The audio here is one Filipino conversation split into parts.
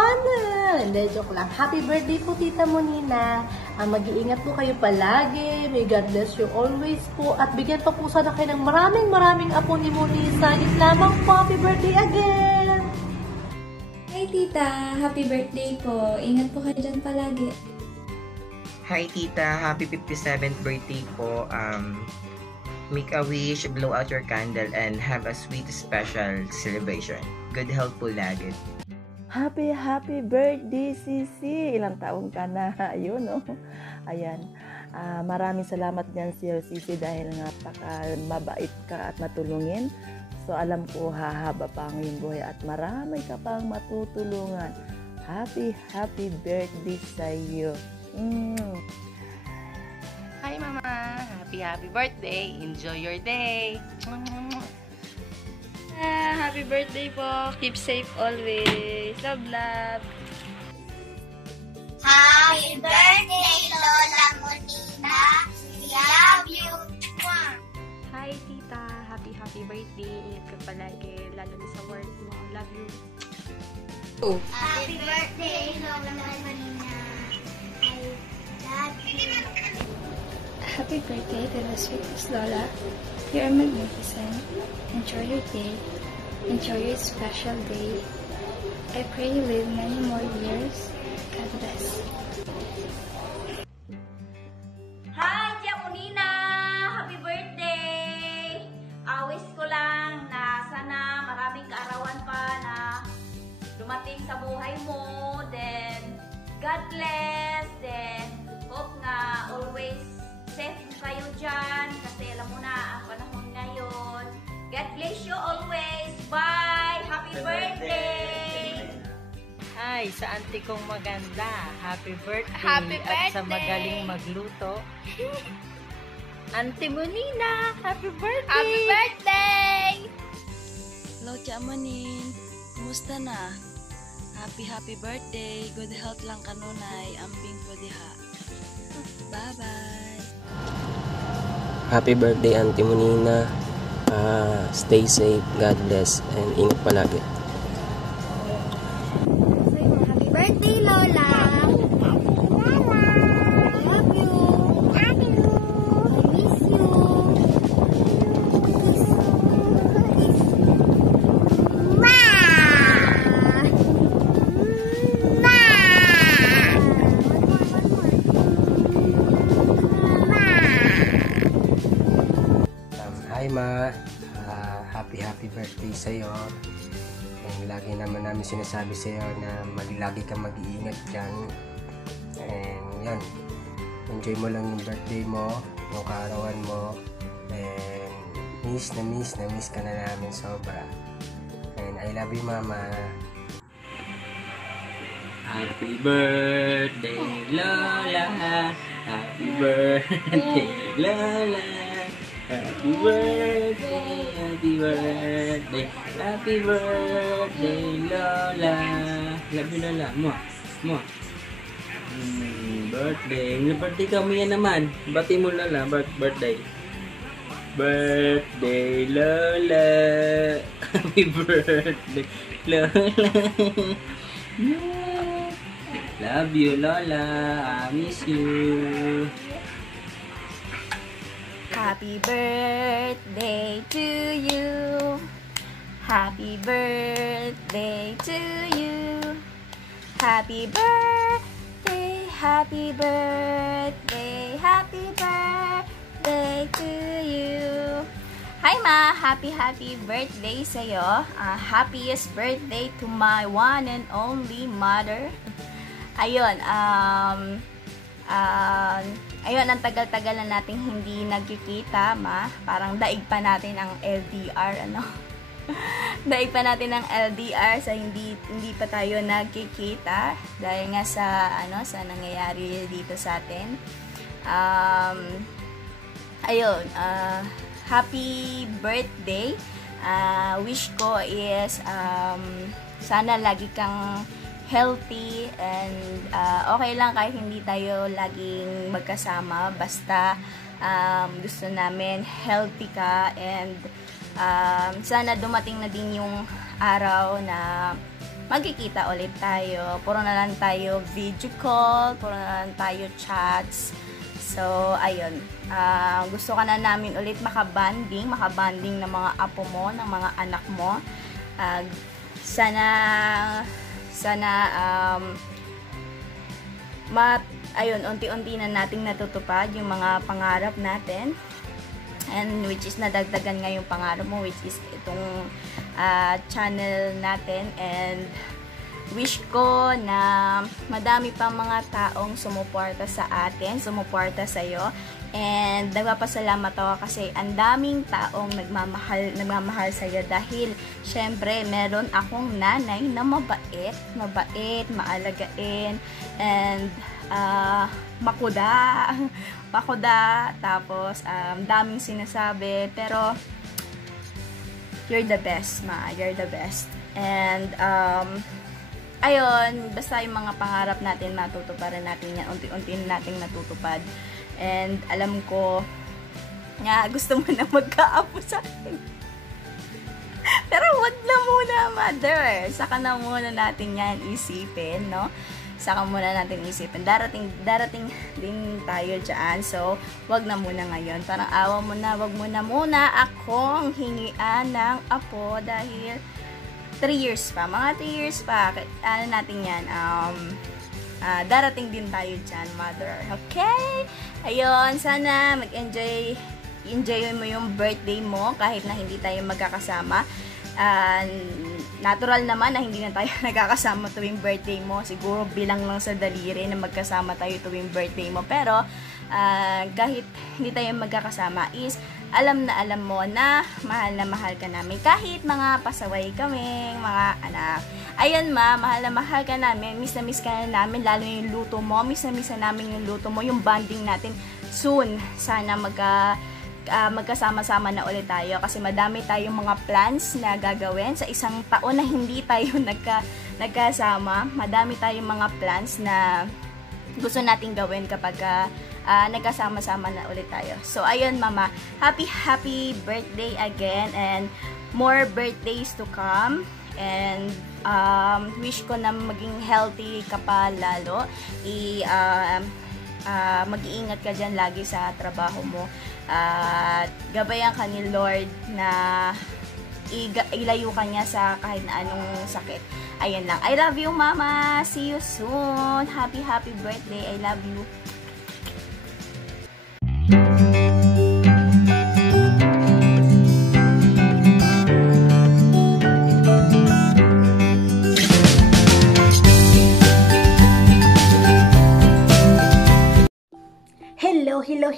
channel! Hindi, joke lang. Happy birthday po, Tita Monina. Mag-iingat po kayo palagi. May God bless you always po. At bigyan pa po sana kayo ng maraming apo ni Monisa. Yun lamang po. Happy birthday again! Hi, Tita! Happy birthday po. Ingat po kayo dyan palagi. Hi, Tita! Happy 57th birthday po. Make a wish, blow out your candle, and have a sweet special celebration. Good health po lagi. Happy birthday, Sisi! Ilang taong ka na? Ayun, oh. Ayan. Maraming salamat dyan, Sir Sisi, dahil napaka mabait ka at matulungin. So, alam ko, hahaba pa ang iyong buhay at marami ka pang matutulungan. Happy birthday sa iyo. Hi, Mama! Happy birthday! Enjoy your day! Happy birthday po! Keep safe always! Love! Happy birthday, Lola Monina! We love you! Hi, Tita! Happy birthday! Ingat ka palagi, lalo na sa work mo. Love you! Happy birthday, Lola Monina! I love you! Happy birthday to the sweetest Lola. You are magnificent. Enjoy your day. Enjoy your special day. I pray you live many more years. God bless. Hi, Tia Monina! Happy birthday! Wish ko lang na sana maraming kaarawan pa na dumating sa buhay mo. Then, God bless. Then, hope na always safe kayo dyan kasi alam mo na ang panahon ngayon. God bless you always. Bye! Happy birthday! Hi, sa auntie kong maganda. Happy birthday! Happy birthday! At sa magaling magluto. Auntie Monina, happy birthday! Happy birthday! Hello, Tia Monin. Kumusta na? Happy birthday. Good health lang kanunay. Ambing po diha. Bye-bye. Happy birthday, Auntie Monina. Stay safe, God bless, and ingat palagi. Happy birthday, Lola! Hi Ma, happy birthday sa'yo. And lagi naman namin sinasabi sa'yo na lagi kang mag-iingat dyan. And yun, enjoy mo lang yung birthday mo, yung kaarawan mo. And miss ka na namin sobra. And I love you, Mama. Happy birthday, Lola. Happy birthday, Lola. Happy birthday, Lola. Love you, Lola. Mo. Birthday. Birthday kami yan naman. Bati mo, Lola. Birthday. Birthday, Lola. Happy birthday, Lola. Love you, Lola. I miss you. Happy birthday to you. Happy birthday to you. Happy birthday, happy birthday, happy birthday to you. Hi Ma, happy birthday sa'yo. Happiest birthday to my one and only mother. Ayun, ayun, ang tagal-tagal na nating hindi nagkikita, Ma. Parang daig pa natin ang LDR, ano? Daig pa natin ang LDR sa hindi pa tayo nagkikita dahil nga sa nangyayari dito sa atin. Ayun, happy birthday. Wish ko is sana lagi kang healthy and okay lang kahit hindi tayo laging magkasama, basta gusto namin healthy ka and sana dumating na din yung araw na magkikita ulit tayo. Puro na lang tayo video call, puro na lang tayo chats. So, ayun. Gusto ka na namin ulit makabanding ng mga apo mo, ng mga anak mo. Ayun, unti-unti na nating natutupad yung mga pangarap natin. And which is nadagdagan nga yung pangarap mo, which is itong channel natin. And wish ko na madami pang mga taong sumuporta sa atin, sumuporta sa'yo. And nagpapasalamat ako kasi ang daming taong nagmamahal sa'yo dahil syempre meron akong nanay na mabait, maalagain, and makuda, tapos daming sinasabi, pero you're the best, ma, you're the best. And ayun, basta yung mga pangarap natin, matutuparan natin yan, unti-unti nating natutupad. And alam ko nga gusto mo na magkaapo sa akin. Pero wag na muna, mother. Saka na muna natin yan isipin, no? Saka muna natin isipin. Darating din tayo dyan. So, wag na muna ngayon. Parang awa mo na, wag mo na muna akong hingian ng apo dahil 3 years pa. Mga 3 years pa. Ano natin yan? Darating din tayo dyan, mother. Okay? Ayun, sana mag-enjoy mo yung birthday mo kahit na hindi tayo magkakasama. Natural naman na hindi na tayo nagkakasama tuwing birthday mo. Siguro bilang lang sa daliri na magkasama tayo tuwing birthday mo. Pero kahit hindi tayo magkakasama is alam mo na mahal ka namin. Kahit mga pasaway kami, mga anak. Ayun, mahal na mahal ka namin. Miss na miss ka na namin. Lalo yung luto mo. Miss na miss na namin yung luto mo. Yung bonding natin soon. Sana magkasama-sama na ulit tayo. Kasi madami tayong mga plans na gagawin. Sa isang taon na hindi tayo nagkasama. Madami tayong mga plans na gusto nating gawin kapag nagkasama-sama na ulit tayo. So, ayun, mama. Happy birthday again. And more birthdays to come. And wish ko na maging healthy ka pa lalo. Mag-iingat ka dyan lagi sa trabaho mo. Gabayan ka ni Lord na ilayo ka niya sa kahit na anong sakit. Ayun lang. I love you, mama. See you soon. Happy birthday. I love you.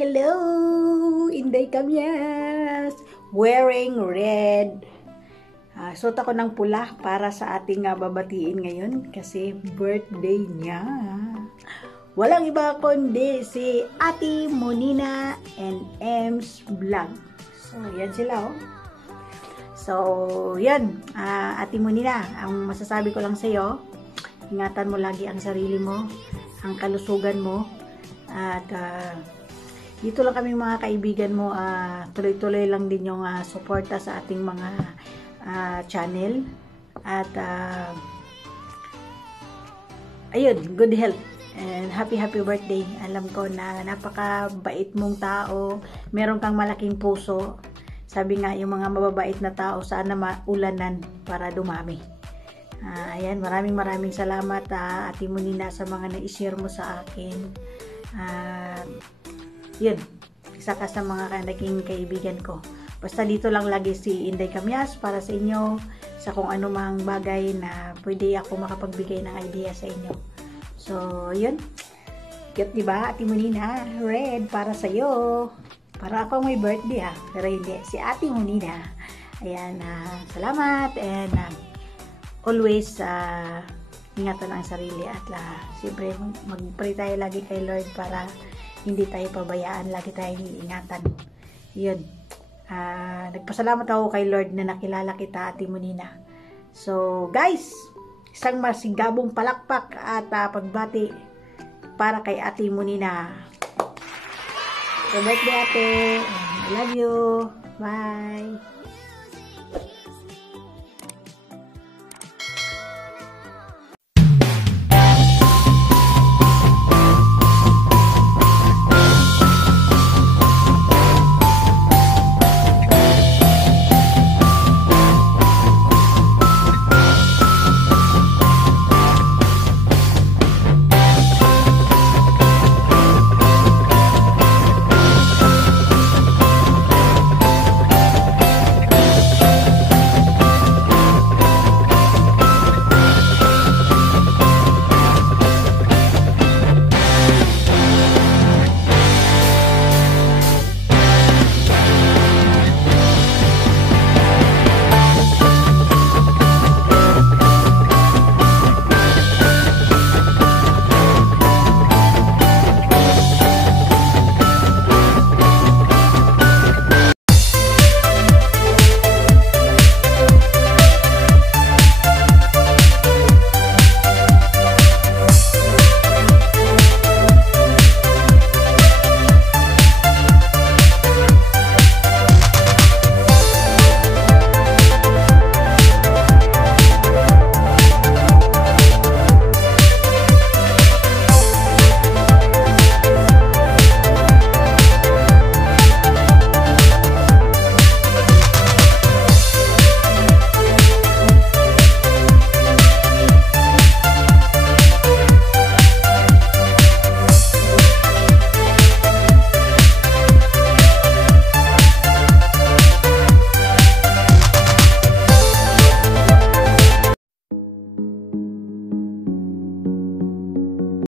Hello! Inday Kamyas! Wearing red. Suot ako ng pula para sa ating babatiin ngayon kasi birthday niya. Walang iba kundi si Ate Monina and Ems Vlog. So, yan sila, oh. So, yan. Ate Monina, ang masasabi ko lang sa'yo, ingatan mo lagi ang sarili mo, ang kalusugan mo, at dito lang kami mga kaibigan mo, tuloy-tuloy lang din yung suporta sa ating mga channel. At ayun, good health and happy birthday. Alam ko na napakabait mong tao, meron kang malaking puso. Sabi nga, yung mga mababait na tao sana maulanan para dumami. Ayan, maraming salamat Ate Monina sa mga na-share mo sa akin. Yun, isa ka sa mga naging kaibigan ko. Basta dito lang lagi si Inday Kamyas para sa inyo, sa kung ano mang bagay na pwede ako makapagbigay ng idea sa inyo. So, yun. Cute, diba, Ate Monina? Red para sa'yo. Para ako may birthday, pero hindi. Si Ate Monina. Ayan, salamat. And always, ingatan ang sarili. At siyempre, mag-pray tayo lagi kay Lord para hindi tayo pabayaan, lagi tayong iingatan. Yun. Nagpasalamat ako kay Lord na nakilala kita, Ate Monina. So, guys, isang masigabong palakpak at pagbati para kay Ate Monina. So, birthday, ate. I love you. Bye.